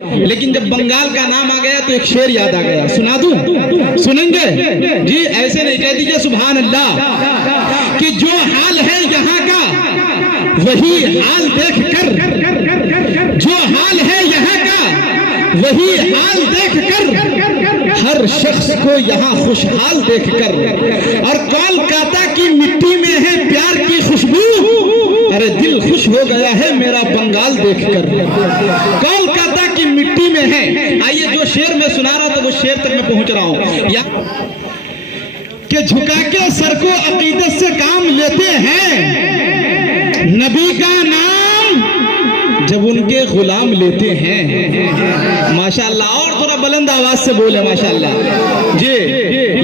लेकिन जब बंगाल का नाम आ गया तो एक शेर याद आ गया, सुना दूं? सुनेंगे जी? ऐसे नहीं कह दीजिए सुभान अल्लाह कि जो हाल है यहाँ का वही हाल देखकर, जो हाल है यहाँ का वही हाल देखकर हर शख्स को यहाँ खुशहाल देखकर, और कोलकाता की मिट्टी में है प्यार की खुशबू, अरे दिल खुश हो गया है मेरा बंगाल देखकर। कोलकाता की मिट्टी में है। आइए जो शेर मैं सुना रहा था वो शेर तक मैं पहुंच रहा हूं कि झुका के सर को अकीदत से काम लेते हैं, नबी का नाम जब उनके गुलाम लेते हैं। माशाअल्लाह, और थोड़ा बुलंद आवाज से बोले माशाअल्लाह जी।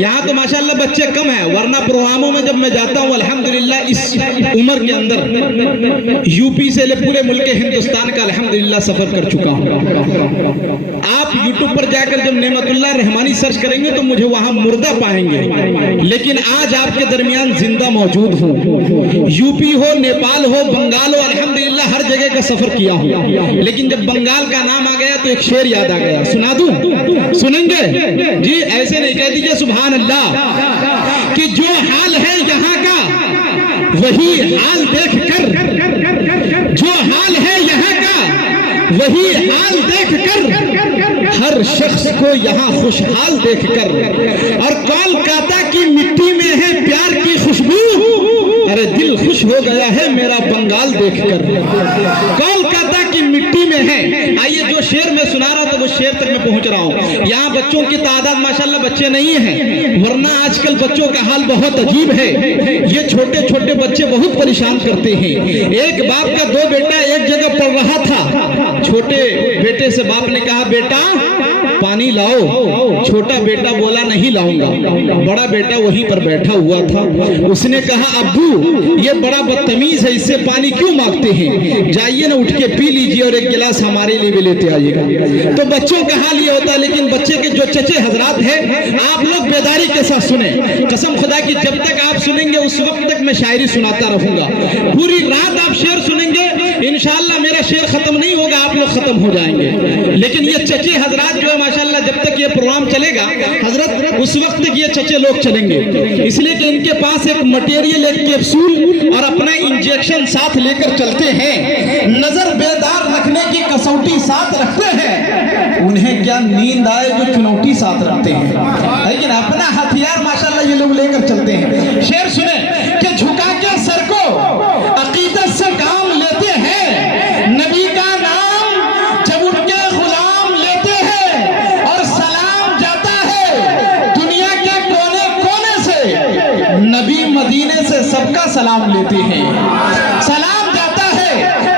यहाँ तो माशाअल्लाह बच्चे कम हैं, वरना प्रोग्रामों में जब मैं जाता हूँ अल्हम्दुलिल्लाह इस उम्र के अंदर यूपी से ले पूरे मुल्क हिंदुस्तान का अल्हम्दुलिल्लाह सफर कर चुका हूँ। आप यूट्यूब पर जाकर जब नेमतुल्लाह रहमानी सर्च करेंगे तो मुझे वहां मुर्दा पाएंगे, लेकिन आज आपके दरमियान जिंदा मौजूद हूँ। यूपी हो, नेपाल हो, बंगाल हो, अल्हम्दुलिल्लाह हर जगह का सफर किया हूँ। लेकिन जब बंगाल का नाम आ गया तो एक शेर याद आ गया, सुना दूं? सुनेंगे जी? ऐसे नहीं कह दीजिए सुभान अल्लाह कि जो हाल है यहाँ का वही हाल देखकर, जो हाल है यहाँ का वही हाल देखकर हर शख्स को यहाँ खुशहाल देखकर, और कोलकाता की मिट्टी में है प्यार की खुशबू, अरे दिल खुश हो गया है मेरा बंगाल देखकर। कोलकाता की मिट्टी में है। आइए जो शेर मैं सुना रहा था वो शेर तक मैं पहुंच रहा हूँ। यहाँ बच्चों की तादाद माशाल्लाह बच्चे नहीं हैं, वरना आजकल बच्चों का हाल बहुत अजीब है। ये छोटे छोटे बच्चे बहुत परेशान करते हैं। एक बाप का दो बेटा एक जगह पढ़ रहा था, छोटे बेटे से बाप ने कहा बेटा पानी लाओ, छोटा बेटा बोला नहीं लाऊंगा। बड़ा बेटा वहीं पर बैठा हुआ था, उसने कहा अब्बू ये बड़ा बदतमीज है, इससे पानी क्यों मांगते हैं, जाइए ना उठ के पी लीजिए और एक गिलास हमारे लिए भी लेते आइएगा। तो बच्चों का हाल ये होता है। लेकिन बच्चे के जो चचे हजरात हैं आप लोग बेदारी के साथ सुने, कसम खुदा की जब तक आप सुनेंगे उस वक्त तक मैं शायरी सुनाता रहूंगा। पूरी रात आप शेर सुनेंगे, इंशाअल्लाह मेरा शेर खत्म नहीं होगा, आप लोग खत्म हो जाएंगे। लेकिन ये चचे हजरात जो है माशाअल्लाह जब तक ये प्रोग्राम चलेगा हजरत उस वक्त तक ये चचे लोग चलेंगे, इसलिए कि इनके पास एक मटेरियल, एक कैप्सूल और अपना इंजेक्शन साथ लेकर चलते हैं। नजर बेदार रखने की कसौटी साथ रखते हैं, उन्हें क्या नींद आए जो चुनौती साथ रखते हैं, लेकिन अपना हथियार माशाअल्लाह ये लोग लेकर चलते हैं। शेर सुने कि झुका के सर को अकीदत से काम लेते हैं, नबी का नाम जब उनके गुलाम लेते हैं, और सलाम जाता है दुनिया के कोने कोने से, नबी मदीने से सबका सलाम लेते हैं। सलाम जाता है,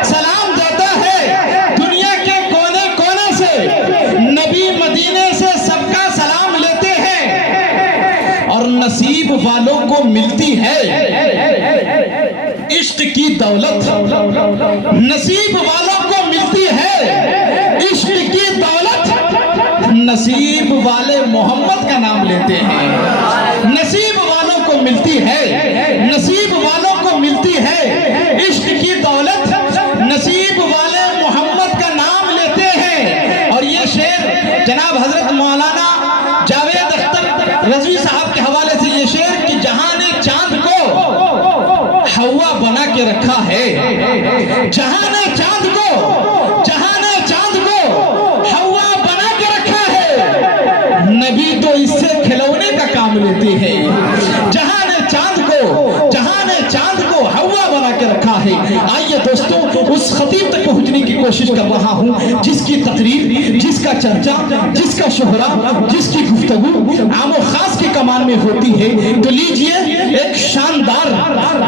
सलाम जाता है दुनिया के कोने कोने से, नबी मदीने से सबका सलाम लेते हैं। और नसीब वालों को मिलती है इश्क की दौलत, नसीब वालों को मिलती है इश्क की दौलत, नसीब वाले मोहम्मद का नाम लेते हैं। नसीब वालों को मिलती है, नसीब वालों को मिलती है इश्क की दौलत, नसीब वाले मोहम्मद का नाम लेते हैं। और ये शेर जनाब हजरत मौलाना जावेद अख्तर रजवी साहब के हवाले से ये शेर कि जहां ने चांद को हवा बना के रखा है, जहां ने चांद को, जहां ने चांद को हवा बना के रखा है, नबी तो इससे खिलौने का काम लेते हैं। जहां ने चांद को, जहां ने चांद को हवा बना के रखा है। आइए दोस्तों उस खतीब तक पहुंचने की कोशिश कर रहा हूं जिसकी तकरीर, जिसका चर्चा, जिसका शोहरा, जिसकी गुफ्तगू आमो खास के कमान में होती है। तो लीजिए एक शानदार,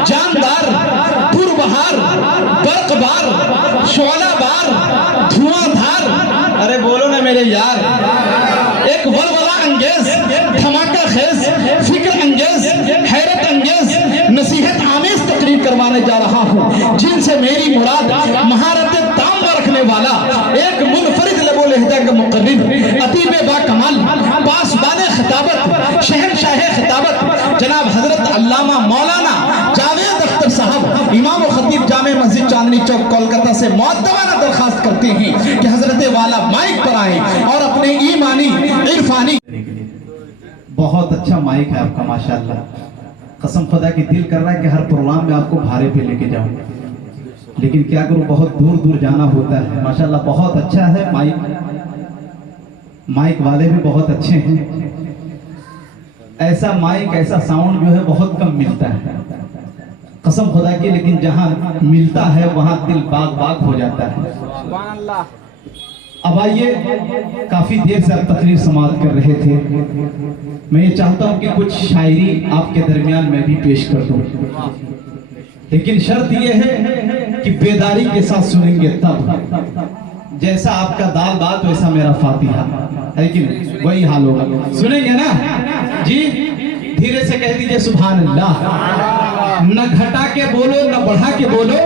जानदार, पुरबहार, बरकबार, शोलाबार, धुआंधार, अरे बोलो ना मेरे यार, एक वलवला अंगेज, धमाका खेज, फिक्र अंगेज, हैरत अंगेज, नसीहत आमेज तकरीर करवाने जा रहा हूँ, जिनसे मेरी मुराद महारत ताम रखने वाला एक मुनफरिद लबो लहजा का मुकर्रिर, अतीब बा कमाल, पासबाने खिताबत, शहनशाह खिताबत जनाब हजरत अल्लामा मौलाना जावेद अख्तर साहब, इमाम और खतीब जामे मस्जिद मस्जिद चांदनी चौक कोलकाता से मुअद्दबाना दरखास्त करते हैं कि हजरत वाला माइक पर आए और अपने ईमानी इरफानी। बहुत अच्छा माइक है आपका माशाल्लाह, कसम खुदा की दिल कर रहा है कि हर प्रोग्राम में आपको भाड़े पे लेके जाऊं, लेकिन क्या करूं बहुत दूर दूर जाना होता है। माशाल्लाह बहुत अच्छा है माइक वाले भी बहुत अच्छे हैं। ऐसा माइक ऐसा साउंड जो है बहुत कम मिलता है कसम खुदा की, लेकिन जहां मिलता है वहां दिल बाग बाग हो जाता है। अब आइए, काफी देर से आप तकरीर समाप्त कर रहे थे, मैं ये चाहता हूं कि कुछ शायरी आपके दरमियान मैं भी पेश कर दूं, लेकिन शर्त यह है कि बेदारी के साथ सुनेंगे तब। जैसा आपका दाल बात वैसा मेरा फातिहा है कि नहीं, वही हाल होगा। सुनेंगे ना जी? धीरे से कह दीजिए सुभान अल्लाह। न घटा के बोलो न बढ़ा के बोलो,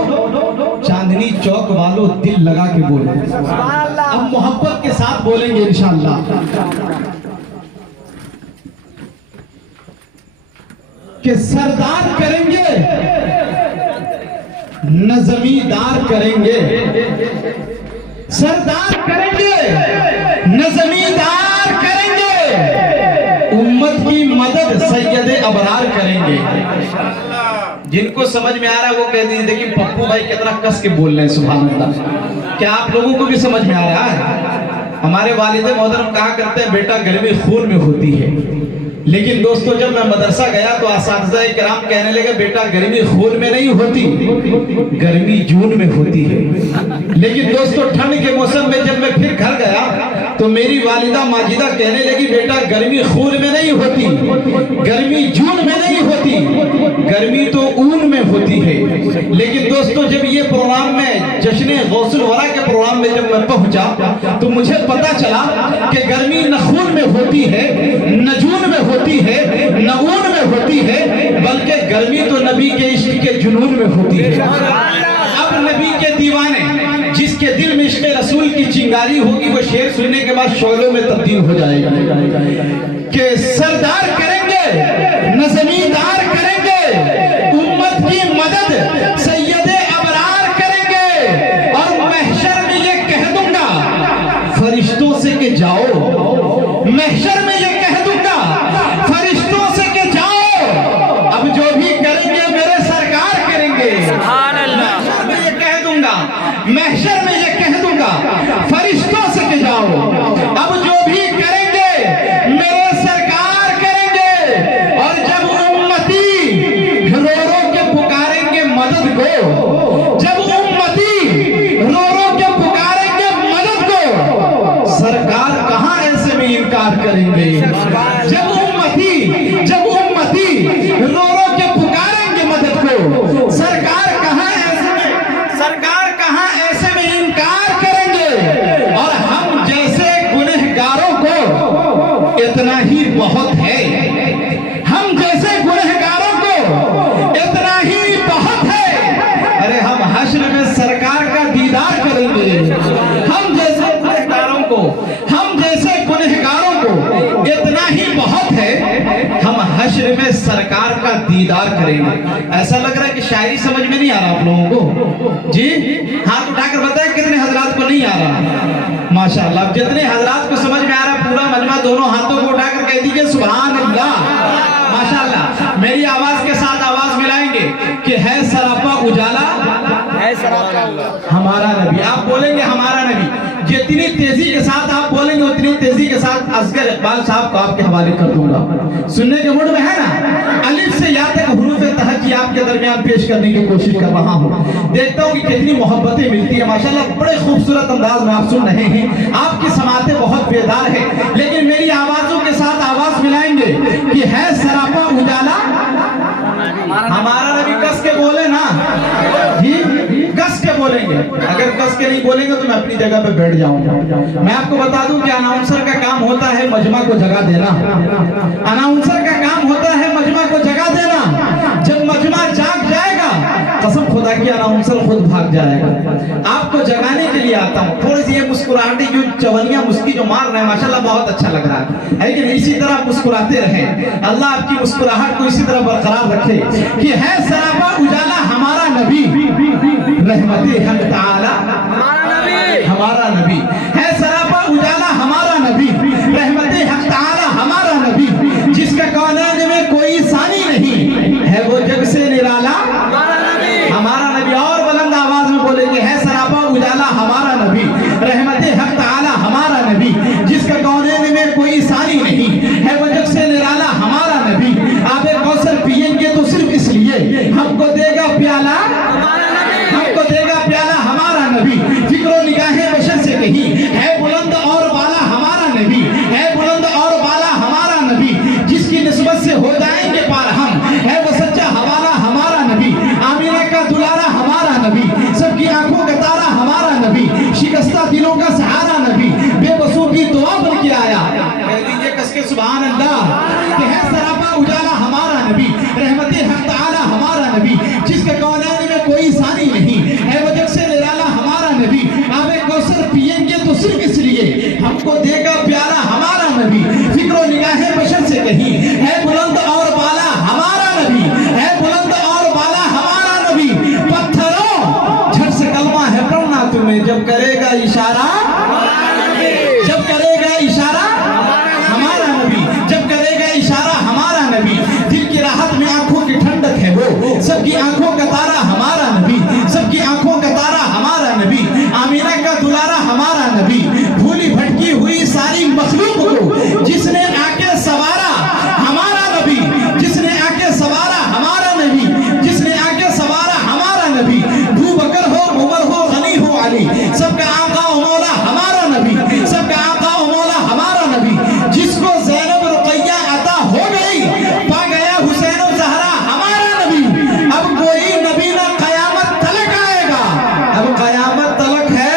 चांदनी चौक वालों दिल लगा के बोलो। अब मोहब्बत के साथ बोलेंगे इंशाअल्लाह कि सरदार करेंगे न जमींदार करेंगे, सरदार करेंगे न जमींदार करेंगे, उम्मत की मदद सैयद अबरार करेंगे। जिनको समझ में आ रहा है वो कह दीजिए देखिए पप्पू भाई कितना कस के बोल रहे हैं सुभान अल्लाह। क्या आप लोगों को भी समझ में आ रहा है? हमारे वालिद मोहतरम कहा करते हैं बेटा गर्मी खून में होती है, लेकिन दोस्तों जब मैं मदरसा गया तो असातिज़ा किराम कहने लगे बेटा गर्मी खून में नहीं होती, गर्मी जून में होती है। लेकिन दोस्तों ठंड के मौसम में जब मैं फिर घर गया तो मेरी वालिदा माजिदा कहने लगी बेटा गर्मी खून में नहीं होती, गर्मी जून में नहीं होती, गर्मी तो ऊन में होती है। लेकिन दोस्तों जब ये प्रोग्राम में जश्न गौसुल वरा के प्रोग्राम में जब मैं पहुंचा तो मुझे पता चला कि गर्मी न खून में होती है, न जून में होती है, न ऊन में होती है, बल्कि गर्मी तो नबी के इश्क के जुनून में होती है। अब नबी के दीवाने जिसके दिल में इश्क रसूल की चिंगारी होगी वो शेर सुनने के बाद शोलों में तब्दील हो जाएगा कि सरदार करेंगे न जमींदार करेंगे, उम्मत की मदद सैयद अबरार करेंगे। और महशर में ये कह दूंगा फरिश्तों से कि जाओ, महशर में ये कह दूंगा फरिश्तों से कि जाओ, अब जो भी करेंगे मेरे सरकार करेंगे। महशर में ये कह दूंगा, महशर में ये कह दूंगा फरिश्तों से कि जाओ, अब जो भी करेंगे मेरे सरकार करेंगे। और जब उम्मती रो रो के पुकारेंगे मदद को, जब उम्मती रो रो के पुकारेंगे मदद को, सरकार कहां ऐसे में इनकार करेंगे। जब उम्मती रो रो के पुकारेंगे मदद को, सरकार कहां ऐसे में इनकार करेंगे। और हम जैसे गुनहगारों को इतना ही बहुत है, हम जैसे गुनहगारों को इतना ही बहुत है। अरे हम हश्र में सरकार का दीदार करेंगे। हम जैसे गुनहगारों को, हम जैसे गुनहगारों को इतना ही बहुत है, हम हश्र में सरकार का दीदार करेंगे। ऐसा लग रहा है कि शायरी समझ में नहीं आ रहा आप लोगों को जी? हाथ उठाकर बताएं कितने हजरात को नहीं आ रहा। माशाअल्लाह जितने हजरात को समझ में आ रहा पूरा मजमा दोनों हाथों को उठाकर कह दीजिए सुभान अल्लाह। माशाअल्लाह मेरी आवाज के साथ आवाज मिलाएंगे कि है सरापा उजाला है सरापा हमारा नबी। आप बोलेंगे हमारा नबी, जितनी तेजी के साथ आप बोलेंगे उतनी तेजी के साथ असगर इकबाल साहब को आपके हवाले कर दूंगा। सुनने के मूड में है ना? अलिफ से या तक हुरूफ तहज्जी आपके दरमियान पेश करने की कोशिश कर रहा हूँ। देखता हूँ कि कितनी मोहब्बतें मिलती है। माशाल्लाह बड़े खूबसूरत अंदाज में आप सुन रहे हैं, आपकी समातें बहुत बेदार है, लेकिन मेरी आवाजों के साथ आवाज मिलाएंगे कि है सरापा उजाला हमारा नबी। कस के बोले ना जी, कस के बोलेंगे। अगर कस के नहीं बोलेंगे तो मैं अपनी जगह पे बैठ जाऊंगा। मैं आपको बता दूं कि अनाउंसर का काम होता है मजमा को जगह देना। अनाउंसर का काम होता है मजमा को जगह देना। जब मजमा जाग जाएगा कसम खुदा की अनाउंसर खुद भाग जाएगा। आपको जगाने के लिए आता हूँ। थोड़ी सी ये मुस्कुराहटी जो चवनिया मुस्की जो मार रहे हैं माशाल्लाह बहुत अच्छा लग रहा है कि इसी तरह मुस्कुराते रहे। अल्लाह आपकी मुस्कुराहट को इसी तरह बरकरार रखे कि है सरापा उजाला हमारा नबी। रहमते हक ताला हमारा नबी है, सरापा उजाला हमारा नबी, रहमते हक ताला हमारा नबी, जिसका कौनैन में कोई सानी नहीं है, वो जग से निराला हमारा नबी। और बुलंद आवाज में बोलेंगे, है सरापा उजाला हमारा नबी, रहमते हक ताला हमारा नबी, जिसका कौनैन में कोई सानी नहीं है, वो जग से निराला हमारा नबी। आबे कौसर पिएंगे तो सिर्फ इसलिए हमको देगा प्याला, हमको देगा प्याला हमारा नबी। फिक्रो निगाहें बशर से कहीं है बुलंद और बाला हमारा नबी, है बुलंद और बाला हमारा नबी, जिसकी निस्बत से हो जाएंगे पार हम, है वो सच्चा हवाला हमारा नबी। आमीना का दुलारा हमारा नबी, सबकी आंखों का तारा हमारा नबी, शिकस्ता दिलों का सहारा नबी, बेबसों की दुआ बन के आया। कह दीजिए कस के सुभान अल्लाह कि है सरापा उजाला हमारा नबी, रहमते हक ताला हमारा नबी, जिसके कौनैन में कोई सानी नहीं है, वो जग से निराला हमारा नबी। आबे कौसर पिएंगे तो सिर्फ इसलिए हमको देगा प्यारा हमारा नबी। फिक्रो निगाहें बशर से कहीं है बुलंद और बाला हमारा नबी, है बुलंद और बाला हमारा नबी। पत्थरों झट से कलमा है पढ़ना तुम्हें, जब करेगा इशारा, जब करेगा इशारा हमारा नबी, जब करेगा इशारा हमारा नबी। दिल की राहत में आंखों की ठंडक है वो, सबकी आंखों का तारा हमारा नबी, सबकी आंखों का तारा हमारा नबी। आमीना का दुलारा हमारा नबी, भूली भटकी हुई सारी मखलूक को जिसने आके सवारा हमारा नबी, जिसने आके सवारा हमारा नबी, जिसने आके सवारा हमारा नबी। अबू बकर हो, उमर हो, गनी हो, अली, सबका आका और मौला हमारा नबी, सबका आका और मौला हमारा नबी। जिसको ज़ैनब रुक़ैया अता हो गई, पा गया हुसैन और ज़हरा हमारा नबी। अब कोई नबी ना क़यामत तलक आएगा, अब क़यामत तलक है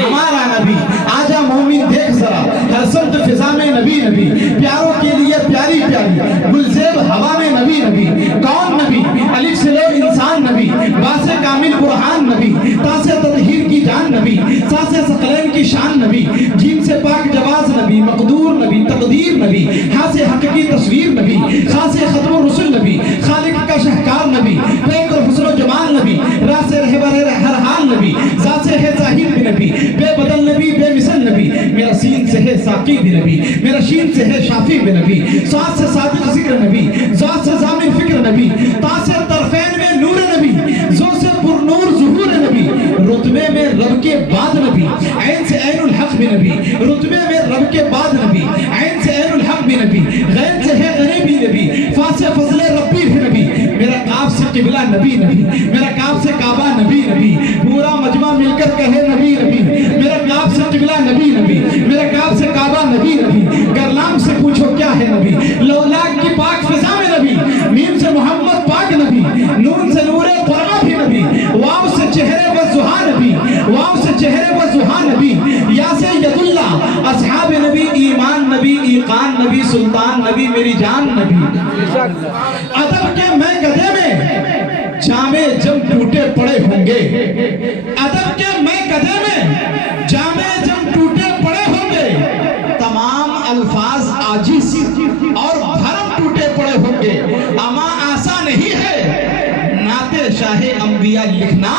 हमारा नबी। आजा मोमिन देख जरा, हर समत फिजा में नबी नबी, प्यारों के लिए प्यारी प्यारी, गुलज़ेब हवा में नबी नबी। कौन नबी? अलिफ से लो इंसान नबी, बासे कामिल बुरहान नबी, तासे तदहीर की जान नबी, सासे सकलैन की शान नबी, जीम से पाक जवाज नबी, मकदूर नबी, तकदीर नबी, हा से हक की तस्वीर नबी, खा से खत्म रसूल नबी, खालिक का शहकार नबी, पैक और हुस्न जमाल नबी, रा से रहबर हर हाल नबी, जा से है जाहिर भी नबी, बेबदल नबी, बेमिसल नबी। मेरा सीन से है साकी भी नबी, मेरा शीन से है शाफी भी नबी, साथ से सादिक जिक्र नबी, जात से जामिन फिक्र नबी, ता से तरफैन में नूर नबी, जो से पुरनूर ज़ुहूर नबी, रुतबे में रब के बाद नबी, ऐन से ऐनुल हक भी नबी, रुतबे में रब के बाद नबी, ऐन से ऐनुल हक भी नबी, गैन से है गरीबी नबी, फा से फजले रब्बी भी नबी। मेरा काफ से किबला नबी नबी, मेरा काफ से काबा नबी नबी, पूरा मजमा मिलकर कहे नबी नबी। मेरा काफ से किबला नबी नबी, मेरा काफ से काबा नबी नबी। गरलाम से पूछो क्या है नबी, लौलाक की पाक फिजा में नबी, मीम से मोहम्मद पाक नबी, नून से नूरे कुरान भी नबी, वाव से चेहरे व जुहा नबी, वाव से चेहरे व जुहा नबी, या से यदुल्ला असहाब नबी, ईमान नबी, ईकान नबी, सुल्तान नबी, मेरी जान नबी। अदब के मैं गधे में जामे जम टूटे पड़े होंगे, अदब के मैं गधे में जामे जम टूटे पड़े होंगे, तमाम अल्फाज आजिज और भरम टूटे पड़े होंगे। अमा आसा नहीं है नाते शाहे अंबिया लिखना,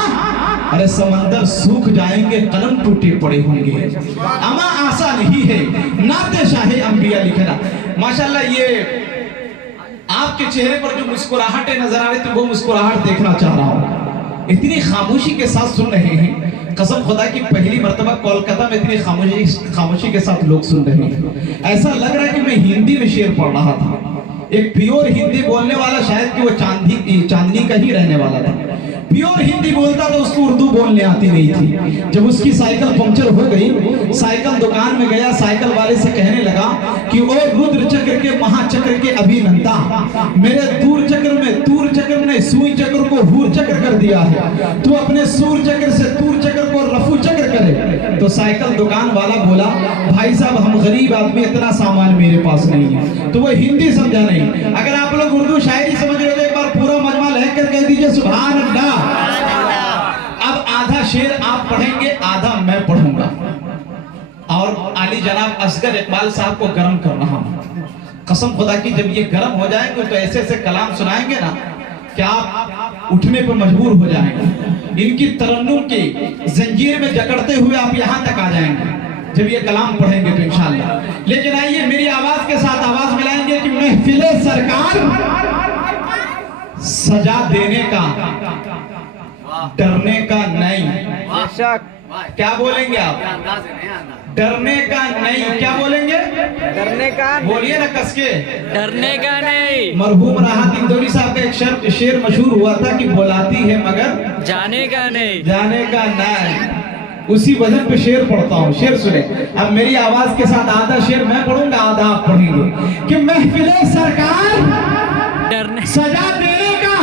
अरे समंदर सूख जाएंगे कलम टूटे पड़े होंगे। अमा आसा नहीं है नाते शाहे अंबिया लिखना। माशाल्लाह, ये आपके चेहरे पर जो मुस्कुराहटें नजर आ रही थी, वो मुस्कुराहट देखना चाह रहा हूँ। इतनी खामोशी के साथ सुन रहे हैं, कसम खुदा की पहली मर्तबा कोलकाता में इतनी खामोशी के साथ लोग सुन रहे हैं। ऐसा लग रहा है कि मैं हिंदी में शेर पढ़ रहा था। एक प्योर हिंदी बोलने वाला, शायद कि वो चांदनी का ही रहने वाला था, प्योर हिंदी बोलता तो उसको उर्दू बोलने आती नहीं थी। जब उसकी साइकिल पंक्चर हो गई, साइकिल दुकान में गया, साइकिल वाले से कहने लगा कि ओ रुद्र चक्र के महाचक्र के अभिनंता, मेरे दूर चक्र में तूर चक्र ने सुई चक्र को हूर चक्र कर दिया है, तू अपने सूर चक्र से तूर चक्र को रफू चक्र करे। तो साइकिल दुकान वाला बोला, भाई साहब हम गरीब आदमी, इतना सामान मेरे पास नहीं है। तो वो हिंदी समझा नहीं। अगर आप लोग उर्दू शायरी समझ रहे हो तो एक बार पूरा मजमा लहकर कह दीजिए सुभान अल्लाह। अब आधा शेर आप पढ़ेंगे, आधा मैं पढ़ूंगा, और आली जनाब असगर इकबाल साहब को गर्म कर रहा हूं। कसम खुदा की, जब ये गर्म हो जाएंगे तो ऐसे ऐसे कलाम सुनाएंगे ना कि आप उठने पर मजबूर हो जाएंगे। इनकी तरन्नुम की जंजीर में जकड़ते हुए आप यहाँ तक आ जाएंगे जब ये कलाम पढ़ेंगे तो इंशाअल्लाह। लेकिन आइए मेरी आवाज के साथ आवाज मिलाएंगे कि महफिले सरकार सजा देने का, डरने का नहीं। क्या बोलेंगे आप? डरने का नहीं। क्या बोलेंगे? डरने का। बोलिए ना कस के। डरने का नहीं। मरहूम राहत इंदौरी साहब का एक शेर मशहूर हुआ था कि बुलाती है मगर जाने का नहीं। जाने का नहीं। उसी वजन पे शेर पढ़ता हूँ। शेर सुने। अब मेरी आवाज के साथ आधा शेर मैं पढ़ूंगा, आधा आप पढ़ेंगे कि महफिले सरकार डरने सजा देने का,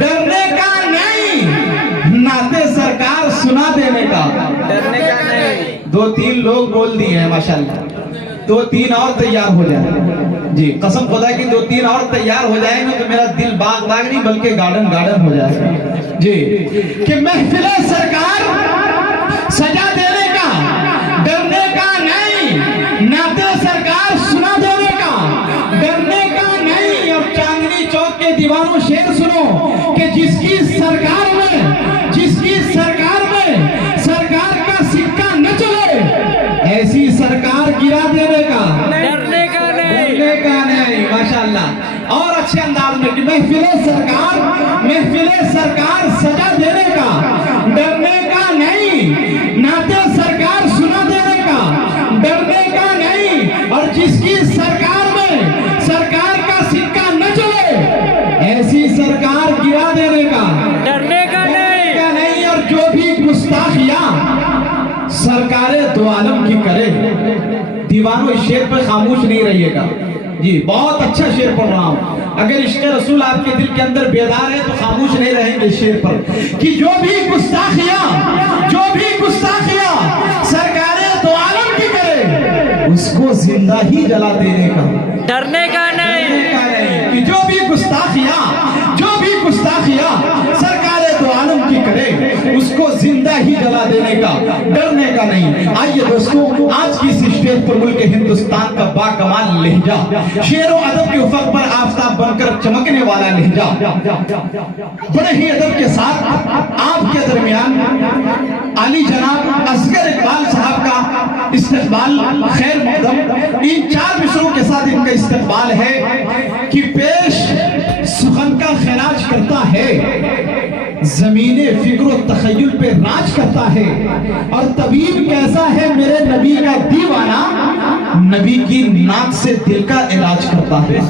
डरने का नहीं, नाते सरकार सुना देने का। डरने का नहीं। 2-3 लोग बोल दिए हैं माशाल्लाह। 2-3 और तैयार हो जाए जी, कसम खुदा की 2-3 और तैयार हो जाएंगे तो मेरा दिल बाग बाग नहीं बल्कि गार्डन गार्डन हो जाएगा जी। कि महफिले सरकार सजा देने का, डरने का नहीं, नाते सरकार सुना देने का, डरने का नहीं। और चांदनी चौक के दीवानों शेर सुनो कि जिसकी सरकार में, जिसकी सरकार में सरकार का सिक्का न चले, ऐसी सरकार गिरा देने का, डरने का नहीं। डरने का नहीं। माशाअल्लाह। और अच्छे अंदाज में कि महफिले सरकार सजा देने का, डरने का नहीं, नाते सरकार सुना देने का, डरने का नहीं। और जिसकी सरकार में सरकार का सिक्का न चले, ऐसी सरकार गिरा देने का, डरने का नहीं। और जो भी गुस्ताखियां सरकारे दो आलम की करे, दीवानों इस शेर पर खामोश नहीं रहिएगा जी। बहुत अच्छा शेर पढ़ रहा हूं। अगर इश्क रसूल आपके दिल के अंदर बेदार है तो खामोश नहीं रहेंगे इस शेर पर कि जो भी गुस्ताखियां सरकारे दो आलम की करे, उसको जिंदा ही जला देने का, डरने का नहीं। कि जो भी गुस्ताखियां सरकारे दो आलम की करे, उसको जिंदा ही जला देने का, डरने का नहीं। आइए दोस्तों, आज की इस स्टेज पर मुल्क हिंदुस्तान का बाकमाल लहजा, शेरो अदब के उफक पर आफताब बनकर चमकने वाला लहजा, बड़े ही अदब के साथ आपके दरमियान अली जनाब असगर इकबाल साहब का इस्तकबाल खैर मकदम। इन 4 मिसरों के साथ इनका इस्तकबाल है कि पेश सुखन का खैराज करता है, जमीने फिक्र तखय्युल पे राज करता है। और तबीब कैसा है मेरे नबी का दीवाना, नबी की नाक से दिल का इलाज करता है।